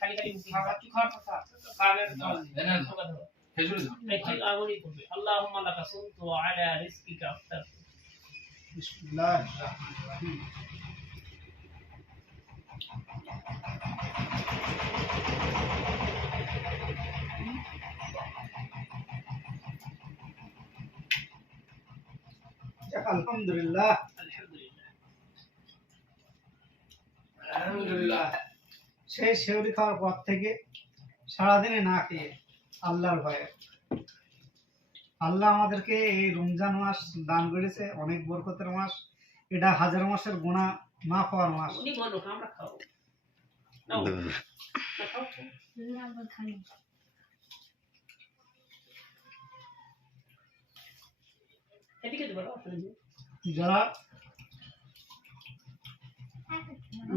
খালি খালি খাওয়ার কথা। আল্লাহুম্মা লাকা সুমতু ওয়া আলা রিজকিকা আফতারতু বিসমিল্লাহ যাক, আলহামদুলিল্লাহ আলহামদুলিল্লাহ আলহামদুলিল্লাহ। সেই সেউরি খাওয়ার পর থেকে সারাদিনে না খেয়ে আল্লাহর ভয়ে। আল্লাহ আমাদেরকে এই রমজান মাস দান করেছে অনেক বরকতের মাস। এটা হাজার মাসের গুণা মাফ হওয়ার মাস। উনি বলো আমরা খাব। নাও না খাও এদিকে দেবো না আসলে যারা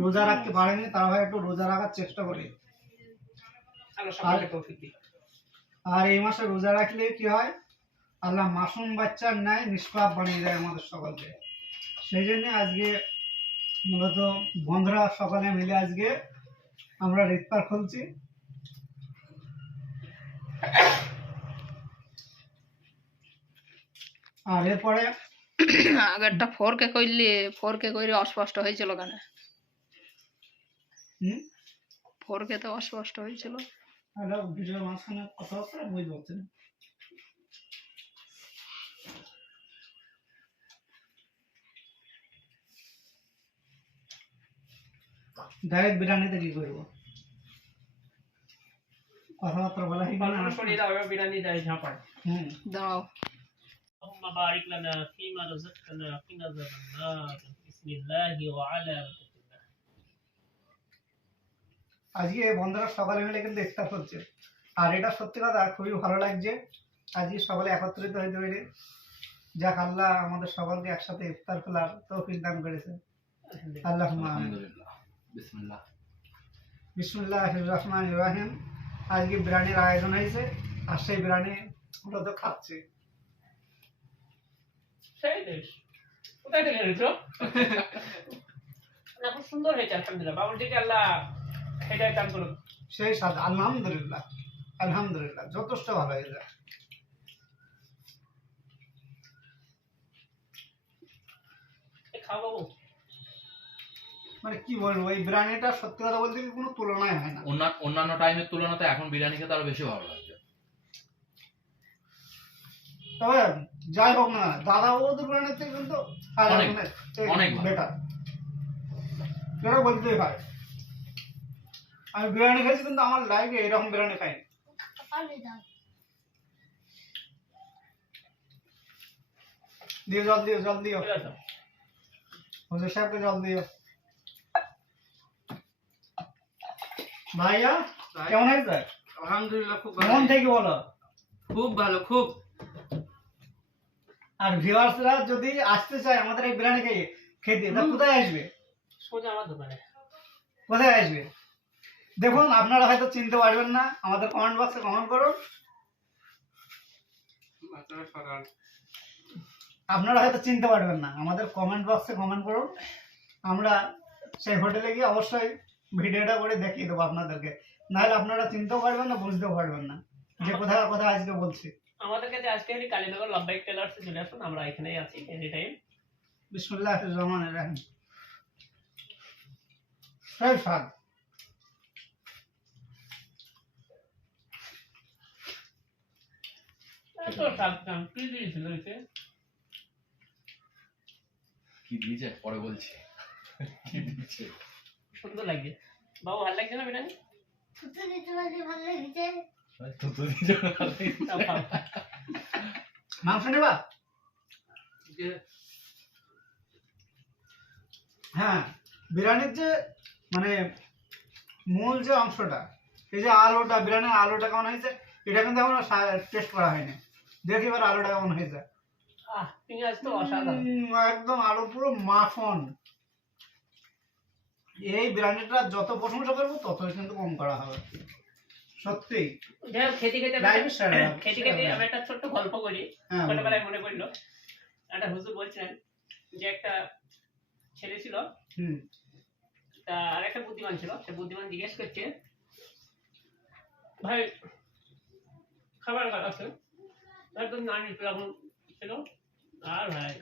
রোজা রাখতে পারেনি তারা হয় একটু রোজা রাখার চেষ্টা করে। আর এই মাসে রোজা রাখলে কি হয়? আল্লাহ মাসুম বাচ্চার ন্যায় নিষ্পাপ বানিয়ে দেয় আমাদের সকলকে। সেই জন্য আজকে মূলত বন্ধুরা সকালে মিলে আজকে আমরা রিফতার খুলছি। আর এরপরে আগেরটা ফোরকে কইলে ফোরকে কইলে অস্পষ্ট হয়েছিল কেন? হুম ফোরকে তো অস্পষ্ট হয়েছিল একটা ভিডিওর মাঝখানে কথা হচ্ছে বুঝতে পারছি না ডাইরেক্ট বিরিয়ানিতে কি করবো কথাবার্তা বলা হয় অল্প সরিয়ে দাও এবার বিরিয়ানি দেয় ঝাঁপায় হুম দাঁড়াও اللهم بارك لنا فيما رزقتنا وقنا عذاب النار بسم الله وعلى بركة الله আজকে বন্ধুরা সকালে মিলে কিন্তু ইফতার করছে। আর এটা সত্যি কথা খুবই ভালো লাগছে। আজকে সকলে একত্রিত হইতে পেরে যাক আল্লাহ আমাদের সকলকে একসাথে ইফতার খোলার তৌফিক দান করেছে। আল্লাহ বিসমুল্লাহ। রহমান ইব্রাহিম আজকে বিরিয়ানির আয়োজন হয়েছে আর সেই বিরিয়ানি ওরা তো খাচ্ছে। সেই দেশ। কোথায় থেকে এনেছো? না খুব সুন্দর হয়েছে আলহামদুলিল্লাহ। বাবুল থেকে আল্লাহ। কাম করুক সেই স্বাদ আলহামদুলিল্লাহ আলহামদুলিল্লাহ যথেষ্ট ভালো হয়েছে এ মানে কি বলব এই বিরিয়ানিটা সত্যি কথা বলতে কি কোনো তুলনায় হয় না। অন্যান্য টাইমের তুলনাতে এখন বিরিয়ানি খেতে আরও বেশি ভালো লাগছে। তবে যাই হোক না দাদা বৌদির বিরিয়ানির থেকে কিন্তু অনেক, অনেক বেটার সেটা বলতেই হয়। আমি বিরিয়ানি খেয়েছি কিন্তু আমার লাইফে এরকম বিরিয়ানি খাইনি। দিও জল দিও জল দিও। হুজুর সাহেবকে জল দিও। ভাইয়া কেমন হয়েছে? আলহামদুলিল্লাহ খুব মন থেকে বলো। খুব ভালো খুব। আর ভিউয়ার্সরা যদি আসতে চায় আমাদের এই বিরিয়ানি খেয়ে খেতে কোথায় আসবে? সোজা আমার দোকানে। কোথায় আসবে? দেখুন আপনারা হয়তো চিনতে পারবেন না আমাদের কমেন্ট বক্সে কমেন্ট করুন। আপনারা হয়তো চিনতে পারবেন না আমাদের কমেন্ট বক্সে কমেন্ট করুন। আমরা সেই হোটেলে গিয়ে অবশ্যই ভিডিওটা করে দেখিয়ে দেবো আপনাদেরকে। নাহলে আপনারা চিনতেও পারবেন না বুঝতেও পারবেন না। যে কোথায় কোথায় আজকে বলছি। আমাদের কাছে আজকে হলি কালীনগর লব্বাইক টেলার্সে চলে আসুন আমরা এখানেই আছি এনি টাইম বিসমুল্লাহ রহমান রাহিম স্বাদ এত সাবধান কি দিয়েছিল এতে? কি দিয়েছে? পরে বলছি। কি দিয়েছে? সুন্দর লাগছে। বাবু ভালো লাগছে না বিরিয়ানি। মাংস নেবা? হ্যাঁ বিরিয়ানির যে মানে মূল যে অংশটা এই যে আলুটা বিরিয়ানির আলুটা কেমন হয়েছে এটা কিন্তু এখনও টেস্ট করা হয়নি। দেখি এবার আলুটা কেমন পেঁয়াজ তো অসাধারণ। একদম আলু পুরো মাখন। এই বিরিয়ানিটা যত প্রশংসা করব ততই কিন্তু কম করা হবে। সত্যি খেতে খেতে Live share হবে, খেতে খেতে আমি একটা ছোট্ট গল্প করি। হ্যাঁ ছোটবেলায় মনে পড়ল। একটা হুজুর বলছিলেন যে একটা ছেলে ছিল হুম। তা আর একটা বুদ্ধিমান ছিল। সে বুদ্ধিমান জিজ্ঞেস করছে ভাই খাবার আছে? একদম নানি কেমন ছিল? আর ভাই।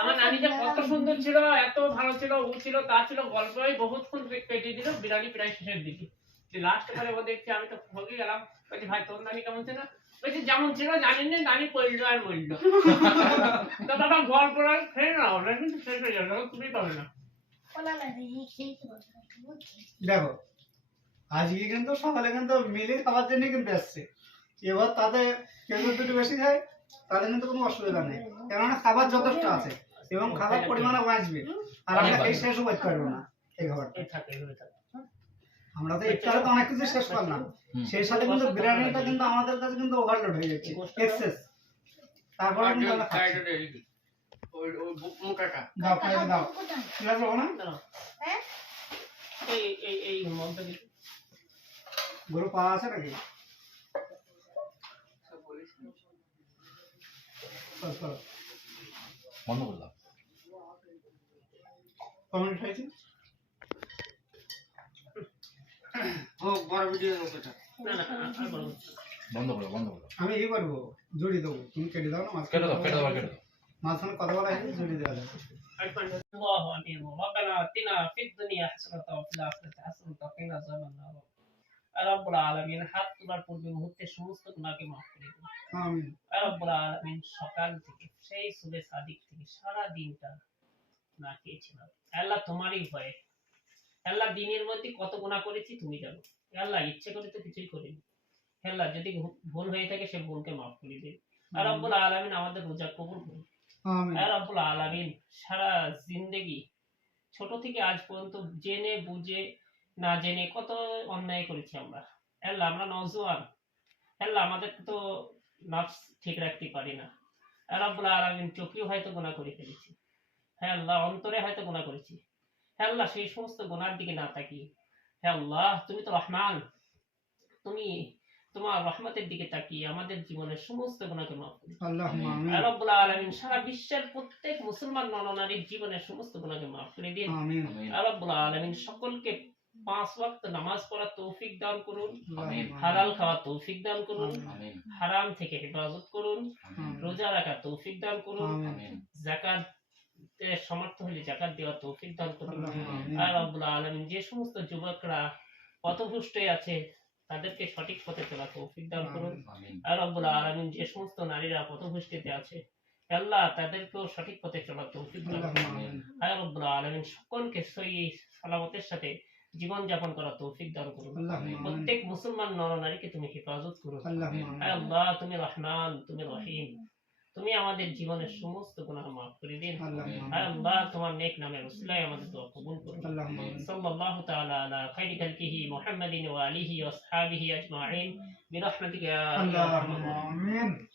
আমার নানিটা কত সুন্দর ছিল এত ভালো ছিল ও ছিল তা ছিল গল্পই বহুক্ষণ কেটে দিল বিরিয়ানি প্রায় শেষের দিকে। লাস্ট বারে ও দেখছি আমি তো ভগে গেলাম বলছি ভাই তোর নানি কেমন ছিল? বলছি যেমন ছিল জানেন না নানি পড়ল আর তো দাদা গল্প আর খেয়ে না ওরা কিন্তু শেষ হয়ে যাবে তুমি পাবে না। দেখো আজকে কিন্তু সকালে কিন্তু মিলে খাবার জন্য কিন্তু এসছে। এবার তাদের কেউ যদি বেশি খায় তাদের কিন্তু কোনো অসুবিধা নেই। কেননা খাবার যথেষ্ট আছে এবং খাবার পরিমাণে বাঁচবে। আর আমরা এই শেষও করতে পারব না এই খাবারটা। হয়ে আমরা তো ইফতারে তো অনেক কিছু শেষ করলাম। সেই সাথে কিন্তু বিরিয়ানিটা কিন্তু আমাদের কাছে কিন্তু ওভারলোড হয়ে যাচ্ছে। এক্সেস তারপরে কিন্তু আমরা খাচ্ছি। ওই ওই মোটাটা দাও খাই দাও। ঠিক আছে না? এই এই এই মনটা গরু পাওয়া আছে নাকি চল, চল। বন্ধ করলাম কমেন্ট হয়েছে ও বড় ভিডিও মোটাটা না না আর বলবো না। বন্ধ করো বন্ধ করো আমি ই করবো জড়ি দেবো তুমি কেটে দাও না কেটে দাও কেটে দাও মাঝখানে কেটে দাও মাঝখানে কথা বলা হয়েছে জড়ি দেওয়া যাবে الله أمين ربنا آتنا في الدنيا حسنة وفي الآخرة حسنة وقنا عذاب النار রব্বুল আলামিন হাত তোলার পূর্বে মুহূর্তে সমস্ত গুনাহকে মাফ করে দিন আমিন। রব্বুল আলামিন সকাল থেকে সেই সুবে সাদিক থেকে সারা দিনটা না খেয়েছিলাম আল্লাহ তোমারই ভয়ে আল্লাহ দিনের মধ্যে কত গুনাহ করেছি তুমি জানো। আল্লাহ ইচ্ছে করে তো কিছুই করিনি। আল্লাহ যদি ভুল হয়ে থাকে সে ভুলকে মাফ করে দিন আর রব্বুল আলামিন আমাদের রোজা কবুল করুন। আমিন। আর রব্বুল আলামিন সারা জিন্দেগি ছোট থেকে আজ পর্যন্ত জেনে বুঝে না জেনে কত অন্যায় করেছি আমরা। আল্লাহ আমরা নজওয়ান। আল্লাহ আমাদের তো নফস ঠিক রাখতে পারি না। রব্বুল আলামিন চোখেও হয়তো গুনাহ করে ফেলেছি। হ্যাঁ আল্লাহ অন্তরে হয়তো গুনাহ করেছি। হ্যাঁ আল্লাহ সেই সমস্ত গুনার দিকে না তাকিয়ে। হ্যাঁ আল্লাহ তুমি তো রহমান। তুমি তোমার রহমতের দিকে তাকিয়ে আমাদের জীবনের সমস্ত গুণাকে মাফ করে। দিও। আল্লাহ আমিন। আর রব্বুল আলামিন সারা বিশ্বের প্রত্যেক মুসলমান নরনারীর জীবনের সমস্ত গুণাকে মাফ করে দিন। আমিন। আমিন রব্বুল আলামিন সকলকে পাঁচ ওয়াক্ত নামাজ পড়ার তৌফিক দান করুন হালাল খাওয়ার তৌফিক দান করুন হারাম থেকে হেফাজত করুন রোজা রাখার তৌফিক দান করুন জাকাত সমর্থ হলে জাকাত দেওয়ার তৌফিক দান করুন। আর রব্বুল আলামিন যে সমস্ত যুবকরা পথভ্রষ্ট আছে তাদেরকে সঠিক পথে চলা তৌফিক দান করুন। আর রব্বুল আলামিন যে সমস্ত নারীরা পথভ্রষ্টিতে আছে আল্লাহ তাদেরকেও সঠিক পথে চলা তৌফিক দান করুন। আর রব্বুল আলামিন সকলকে সহি সালামতের সাথে জীবনযাপন করার তৌফিক দান করুন। প্রত্যেক মুসলমান নরনারীকে তুমি হেফাজত করো আল্লাহ তুমি রহমান তুমি রহিম। তুমি আমাদের জীবনের সমস্ত গুনাহ মাফ করে দিন। আল্লাহ তোমার নেক নামে রসুলাই আমাদের দোয়া কবুল করুন। সাল্লাল্লাহু তাআলা আলা খাইরি খালকিহি মুহাম্মাদিন ওয়া আলিহি ওয়া আসহাবিহি আজমাইন। বিরহমাতিকা আমিন